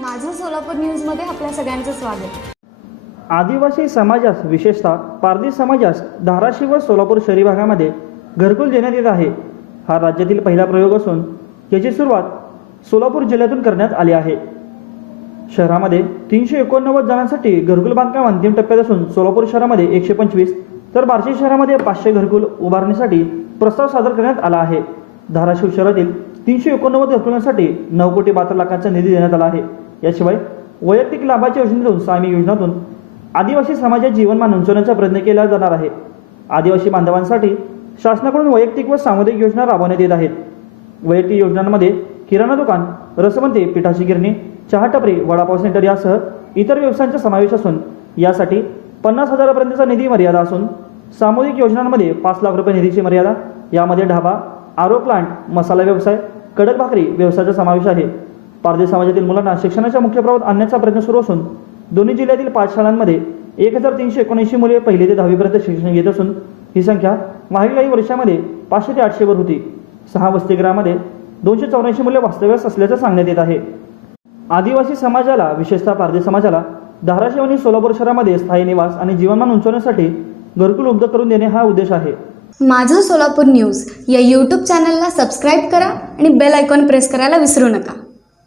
माझं सोलापूर न्यूजमध्ये आपल्या सगळ्यांचं स्वागत. आदिवासी समाजास विशेषतः पारधी समाजास धाराशिव व सोलापूर शहरी भागामध्ये घरकुल देण्यात येत आहे. हा राज्यातील पहिला प्रयोग असून याची सुरुवात सोलापूर जिल्ह्यातून करण्यात आली आहे. शहरामध्ये तीनशे एकोणनव्वद जणांसाठी घरकुल बांधकाम अंतिम टप्प्यात असून सोलापूर शहरामध्ये एकशे पंचवीस तर बार्शी शहरामध्ये पाचशे घरकुल उभारण्यासाठी प्रस्ताव सादर करण्यात आला आहे. धाराशिव शहरातील तीनशे एकोणनव्वद घरकुलांसाठी नऊ कोटी बहात्तर लाखांचा निधी देण्यात आला आहे. याशिवाय वैयक्तिक लाभाच्या योजनेतून सामी योजनातून आदिवासी समाजात जीवनमान उंचवण्याचा प्रयत्न केला जाणार आहे. आदिवासी बांधवांसाठी शासनाकडून वैयक्तिक व सामुदायिक योजना राबवण्यात येत आहेत. वैयक्तिक योजनांमध्ये किराणा दुकान रसवंती पिठाची गिरणी चहा टपरी वडापाव सेंटर यासह इतर व्यवसायांचा समावेश असून यासाठी पन्नास हजारापर्यंतचा निधी मर्यादा असून सामूहिक योजनांमध्ये पाच लाख रुपये निधीची मर्यादा यामध्ये ढाबा आरो प्लांट मसाला व्यवसाय कडक भाकरी व्यवसायाचा समावेश आहे. पारधी समाजातील मुलांना शिक्षणाच्या मुख्य प्रवाहात आणण्याचा प्रयत्न सुरू असून दोन्ही जिल्ह्यातील पाच शाळांमध्ये एक हजार तीनशे एकोणऐंशी मुले पहिले ते दहावीपर्यंत शिक्षण घेत असून ही संख्या मागील काही वर्षामध्ये पाचशे ते आठशेवर होती. सहा वसतिगृहामध्ये दोनशे चौऱ्याऐंशी मुले वास्तव्यास असल्याचं सांगण्यात येत आहे. आदिवासी समाजाला विशेषतः पारधी समाजाला धाराशिव आणि सोलापूर शहरामध्ये स्थायी निवास आणि जीवनमान उंचवण्यासाठी घरकुल उपलब्ध करून देणे हा उद्देश आहे. माझं सोलापूर न्यूज या यूट्यूब चॅनलला सबस्क्राईब करा आणि बेल आयकॉन प्रेस करायला विसरू नका.